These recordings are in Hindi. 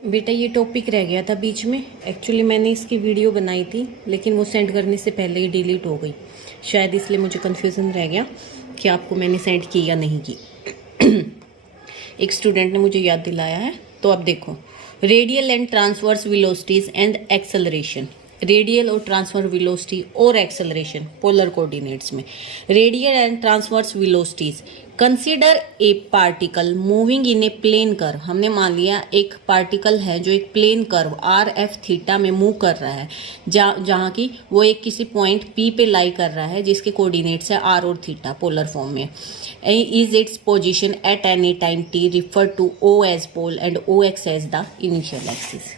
बेटा ये टॉपिक रह गया था बीच में। एक्चुअली मैंने इसकी वीडियो बनाई थी लेकिन वो सेंड करने से पहले ही डिलीट हो गई, शायद इसलिए मुझे कन्फ्यूज़न रह गया कि आपको मैंने सेंड की या नहीं की। एक स्टूडेंट ने मुझे याद दिलाया है, तो अब देखो, radial and transverse velocities and acceleration. Radial और ट्रांसफर वेलोसिटी और एक्सेलरेशन पोलर कोऑर्डिनेट्स में। Radial and transverse velocities, consider a particle moving in a plane curve. हमने मान लिया एक पार्टिकल है जो एक plane curve r f theta में मूव कर रहा है, जहाँ की वो एक किसी पॉइंट पी पे लाई कर रहा है जिसके कोऑर्डिनेट्स है आर और थीटा पोलर फॉर्म में। Is its position at any time t refer to O as pole and O X as the initial axis.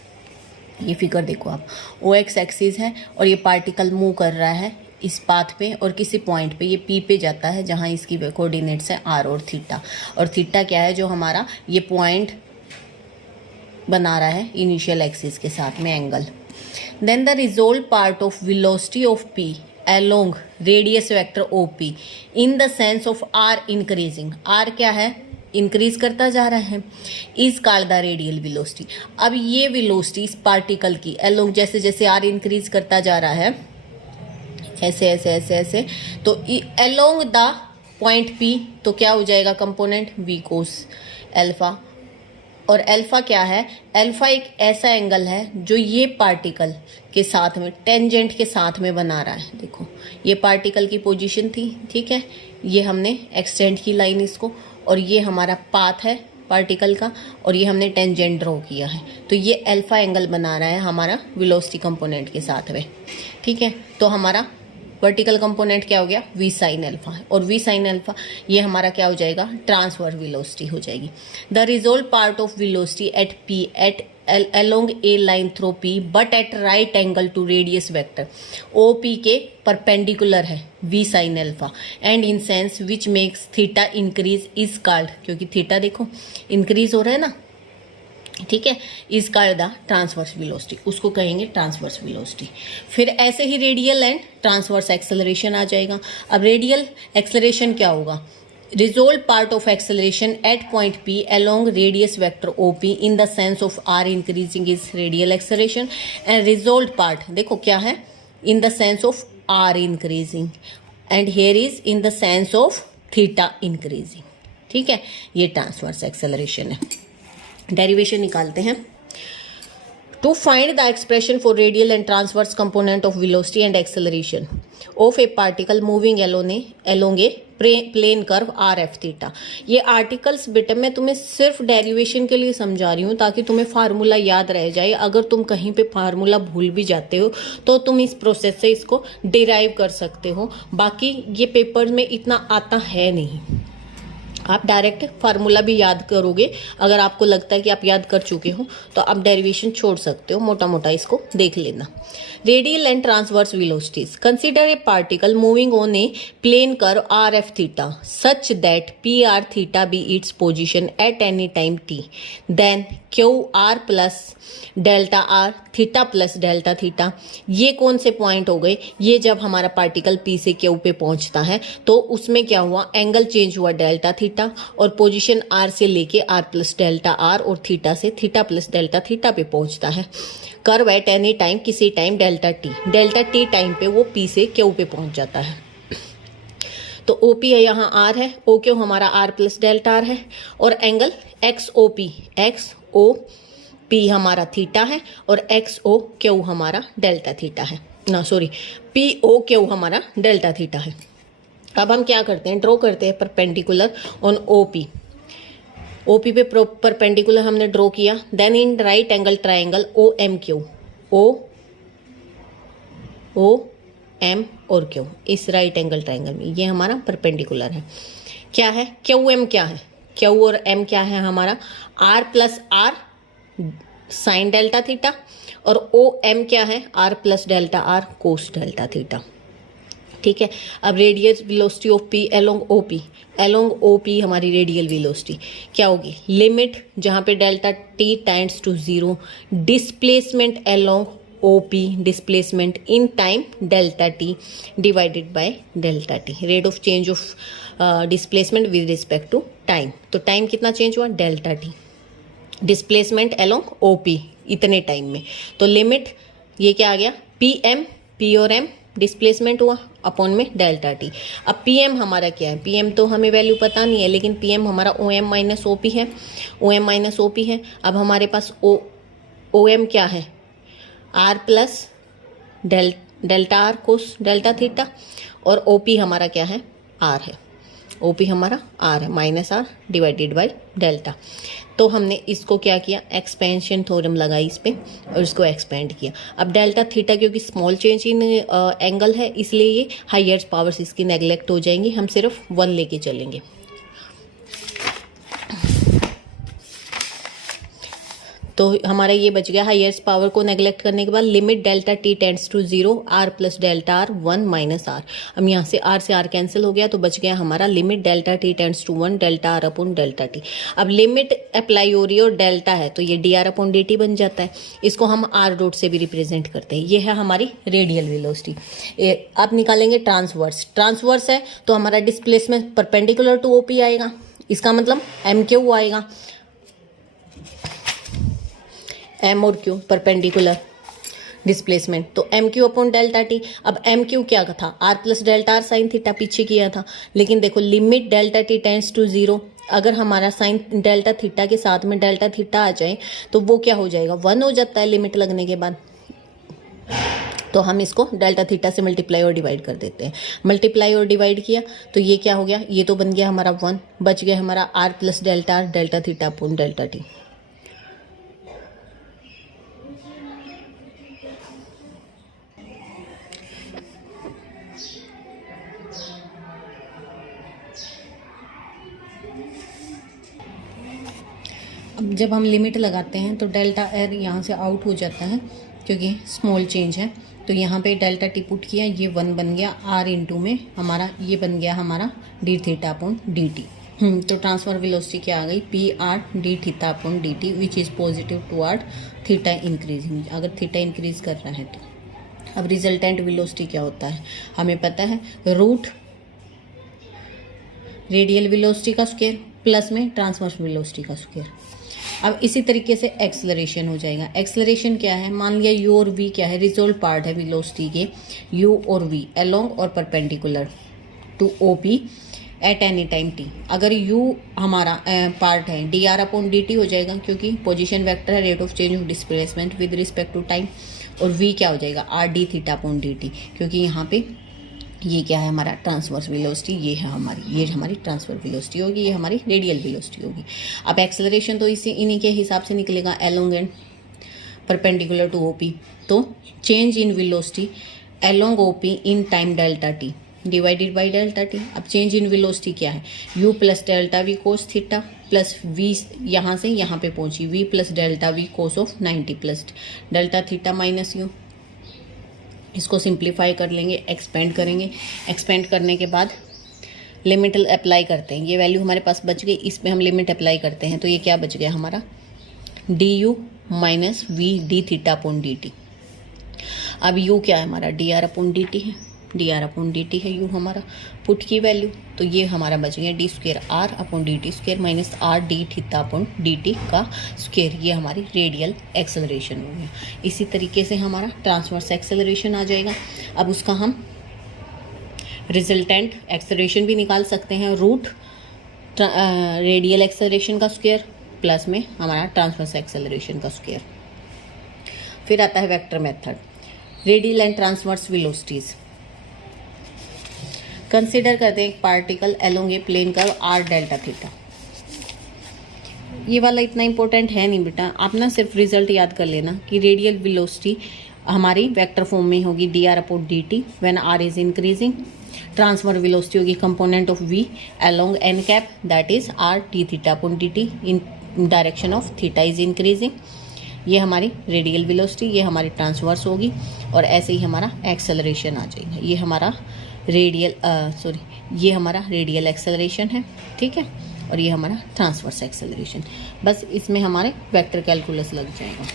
ये फिगर देखो आप, ओ एक्स एक्सिस है और ये पार्टिकल मूव कर रहा है इस पाथ पे और किसी पॉइंट पे ये पी पे जाता है जहाँ इसकी कोऑर्डिनेट्स है आर और थीटा। और थीटा क्या है, जो हमारा ये पॉइंट बना रहा है इनिशियल एक्सिस के साथ में angle. Then the resolve part of velocity of P along radius vector O P in the sense of r increasing. R क्या है, इंक्रीज करता जा रहा है, is called the radial velocity. अब ये वेलोसिटी इस पार्टिकल की along, जैसे जैसे आर इंक्रीज करता जा रहा है ऐसे ऐसे ऐसे ऐसे, तो along द पॉइंट पी तो क्या हो जाएगा कंपोनेंट वी कोस एल्फा। और अल्फा क्या है, अल्फा एक ऐसा एंगल है जो ये पार्टिकल के साथ में टेंजेंट के साथ में बना रहा है। देखो ये पार्टिकल की पोजीशन थी, ठीक है, ये हमने एक्सटेंड की लाइन इसको, और ये हमारा पाथ है पार्टिकल का, और ये हमने टेंजेंट ड्रॉ किया है, तो ये अल्फा एंगल बना रहा है हमारा वेलोसिटी कंपोनेंट के साथ में, ठीक है। तो हमारा वर्टिकल कंपोनेंट क्या हो गया, वी साइन अल्फा, और वी साइन अल्फा ये हमारा क्या हो जाएगा, ट्रांसफर वेलोसिटी हो जाएगी। The resolve part of velocity at P at along a line through P but at right angle to radius vector OP के परपेंडिकुलर है V sin alpha and in sense which makes theta increase is called, क्योंकि थीटा देखो इंक्रीज हो रहा है ना, ठीक है, is called the transverse velocity, उसको कहेंगे ट्रांसवर्स वेलोसिटी। फिर ऐसे ही रेडियल एंड ट्रांसवर्स एक्सेलरेशन आ जाएगा। अब रेडियल एक्सेलरेशन क्या होगा, resolved part of acceleration at point P along radius vector OP in the sense of r increasing is radial acceleration, and resolved part देखो क्या है, in the sense of r increasing, and here is in the sense of theta increasing, ठीक है, ये ट्रांसवर्स एक्सेलरेशन है। डेरिवेशन निकालते हैं। To find the expression for radial and transverse component of velocity and acceleration of a particle moving along a plane curve r f theta। ये आर्टिकल्स बेटा मैं तुम्हें सिर्फ डेरिवेशन के लिए समझा रही हूँ ताकि तुम्हें फार्मूला याद रह जाए। अगर तुम कहीं पे फार्मूला भूल भी जाते हो तो तुम इस प्रोसेस से इसको डिराइव कर सकते हो, बाकी ये पेपर में इतना आता है नहीं। आप डायरेक्ट फार्मूला भी याद करोगे, अगर आपको लगता है कि आप याद कर चुके हो तो आप डेरिवेशन छोड़ सकते हो, मोटा मोटा इसको देख लेना। Radial and transverse velocities, consider a particle moving on a plane curve r f theta such that P r theta be its position at any time t, then Q r plus delta r theta plus delta theta. ये कौन से पॉइंट हो गए, ये जब हमारा पार्टिकल पी से क्यू पे पहुंचता है तो उसमें क्या हुआ, एंगल चेंज हुआ डेल्टा थीटा, और पोजीशन आर से लेके आर प्लस डेल्टा आर, और थीटा से थीटा प्लस डेल्टा थीटा पे पहुंचता है। कर्व एट एनी टाइम, किसी टाइम डेल्टा टी टाइम पे वो पी से क्यू पे पहुंच जाता है। तो ओ पी है यहाँ आर है, ओ क्यू हमारा आर प्लस डेल्टा आर है, और एंगल एक्स ओ पी हमारा थीटा है, और एक्स ओ क्यू हमारा डेल्टा थीटा है, ना सॉरी पी ओ क्यू हमारा डेल्टा थीटा है। अब हम क्या करते हैं, ड्रॉ करते हैं परपेंडिकुलर ऑन ओ पी पे परपेंडिकुलर हमने ड्रॉ किया। Then in right angle triangle O M Q, O M और क्यू, इस राइट एंगल ट्राइंगल में ये हमारा परपेंडिकुलर है। क्या है, क्यू एम क्या है, क्यू और एम क्या है हमारा, r plus r sine delta theta, और ओ एम क्या है, r plus delta r cos delta theta, ठीक है। अब radial velocity of P along O P हमारी रेडियल वेलोसिटी क्या होगी, लिमिट जहाँ पे delta t tends to 0, displacement along O P, displacement in time delta t divided by delta t, rate of change of displacement with respect to time. तो टाइम कितना चेंज हुआ, delta T, displacement along OP इतने टाइम में। तो लिमिट ये क्या आ गया, पी एम, पी और एम डिस्प्लेसमेंट हुआ अपॉन में डेल्टा टी। अब पी एम हमारा क्या है, पी एम तो हमें वैल्यू पता नहीं है, लेकिन पी एम हमारा O M minus O P है, O M minus O P है। अब हमारे पास ओ एम क्या है, r plus delta r cos delta theta, और ओ पी हमारा क्या है, आर है, ओ पी हमारा आर है, minus r divided by delta. तो हमने इसको क्या किया, एक्सपेंशन थ्योरम लगाई इस पे और इसको एक्सपेंड किया। अब डेल्टा थीटा क्योंकि स्मॉल चेंज इन एंगल है, इसलिए ये हायर पावर्स इसकी नेग्लेक्ट हो जाएंगी, हम सिर्फ 1 लेके चलेंगे। तो हमारा ये बच गया हाईएस्ट पावर को नेग्लेक्ट करने के बाद, limit delta t tends to 0 r plus delta r 1 minus r. अब यहाँ से आर कैंसिल हो गया, तो बच गया हमारा limit delta t tends to 1 delta r upon delta t. अब लिमिट अप्लाई हो रही है और डेल्टा है, तो ये d r upon d t बन जाता है। इसको हम आर डॉट से भी रिप्रेजेंट करते हैं। ये है हमारी रेडियल वेलोसिटी। अब निकालेंगे ट्रांसवर्स। ट्रांसवर्स है तो हमारा डिस्प्लेसमेंट परपेंडिकुलर टू ओपी आएगा, इसका मतलब एम क्यू आएगा, एम और क्यू परपेंडिकुलर डिस्प्लेसमेंट, तो M Q upon delta t. अब एम क्यू क्या था, r plus delta r sine theta पीछे किया था, लेकिन देखो limit delta t tends to 0, अगर हमारा साइन डेल्टा थीटा के साथ में डेल्टा थीटा आ जाए तो वो क्या हो जाएगा, 1 हो जाता है लिमिट लगने के बाद। तो हम इसको डेल्टा थीटा से मल्टीप्लाई और डिवाइड कर देते हैं। मल्टीप्लाई और डिवाइड किया तो ये क्या हो गया, ये तो बन गया हमारा 1, बच गया हमारा r plus delta r delta theta upon delta t. अब जब हम लिमिट लगाते हैं तो डेल्टा आर यहाँ से आउट हो जाता है क्योंकि स्मॉल चेंज है, तो यहाँ पे डेल्टा टी पुट किया, ये 1 बन गया, आर इंटू में हमारा ये बन गया हमारा D theta upon d T. तो ट्रांसफर वेलोसिटी क्या आ गई, P R d theta upon d T which is positive toward theta increasing, अगर थीटा इंक्रीज कर रहा है तो। अब रिजल्टेंट वेलोसिटी क्या होता है, हमें पता है, रूट रेडियल वेलोसिटी का स्क्वायर प्लस में ट्रांसवर्स वेलोसिटी का स्क्वायर। अब इसी तरीके से एक्सेलरेशन हो जाएगा। एक्सेलरेशन क्या है, मान लिया यू और वी क्या है, रिजोल्व पार्ट है वेलोसिटी के, यू और वी अलोंग और perpendicular to O P at any time t. अगर यू हमारा पार्ट है, d r upon d t हो जाएगा क्योंकि पोजीशन वेक्टर है, rate of change of displacement with respect to time, और वी क्या हो जाएगा, r d theta upon d t, क्योंकि यहाँ पे ये क्या है हमारा ट्रांसवर्स वेलोसिटी, ये है हमारी, ये हमारी ट्रांसफर वेलोसिटी होगी, ये हमारी रेडियल वेलोसिटी होगी। अब एक्सेलरेशन तो इन्हीं के हिसाब से निकलेगा, along and perpendicular to OP. तो change in velocity along OP in time delta t divided by delta t. अब चेंज इन वेलोसिटी क्या है, u plus delta v cos theta plus v, यहाँ से यहाँ पे पहुंची v plus delta v cos of 90 plus delta theta minus u। इसको सिंप्लीफाई कर लेंगे, एक्सपेंड करेंगे, एक्सपेंड करने के बाद लिमिट अप्लाई करते हैं, ये वैल्यू हमारे पास बच गई, इस पे हम लिमिट अप्लाई करते हैं, तो ये क्या बच गया हमारा, d u minus v d theta upon d t. अब u क्या है हमारा, d r upon d t है, d r upon d t है u हमारा, पुट की वैल्यू, तो ये हमारा बच गया d square r upon d t square minus r d theta upon d t का स्क्वेयर। ये हमारी रेडियल एक्सेलरेशन हो गया। इसी तरीके से हमारा ट्रांसवर्स एक्सेलरेशन आ जाएगा। अब उसका हम रिजल्टेंट एक्सेलरेशन भी निकाल सकते हैं, रूट रेडियल एक्सेलरेशन का स्क्वेयर प्लस में हमारा ट्रांसवर्स एक्सेलरेशन का स्क्वेयर। फिर आता है vector method, radial and transverse velocities. Consider करते हैं एक particle along a plane curve r delta theta. ये वाला इतना इंपॉर्टेंट है नहीं बेटा, आप ना सिर्फ रिजल्ट याद कर लेना कि रेडियल वेलोसिटी हमारी वेक्टर फॉर्म में होगी d r upon d t when r is increasing. Transverse velocity होगी component of v along n cap that is r t theta upon d t in direction of theta is increasing. ये हमारी रेडियल वेलोसिटी, ये हमारी ट्रांसवर्स होगी, और ऐसे ही हमारा एक्सेलरेशन आ जाएगा। ये हमारा ये हमारा रेडियल एक्सेलरेशन है, ठीक है, और ये हमारा ट्रांसवर्स एक्सेलरेशन। बस इसमें हमारे वेक्टर कैलकुलस लग जाएगा।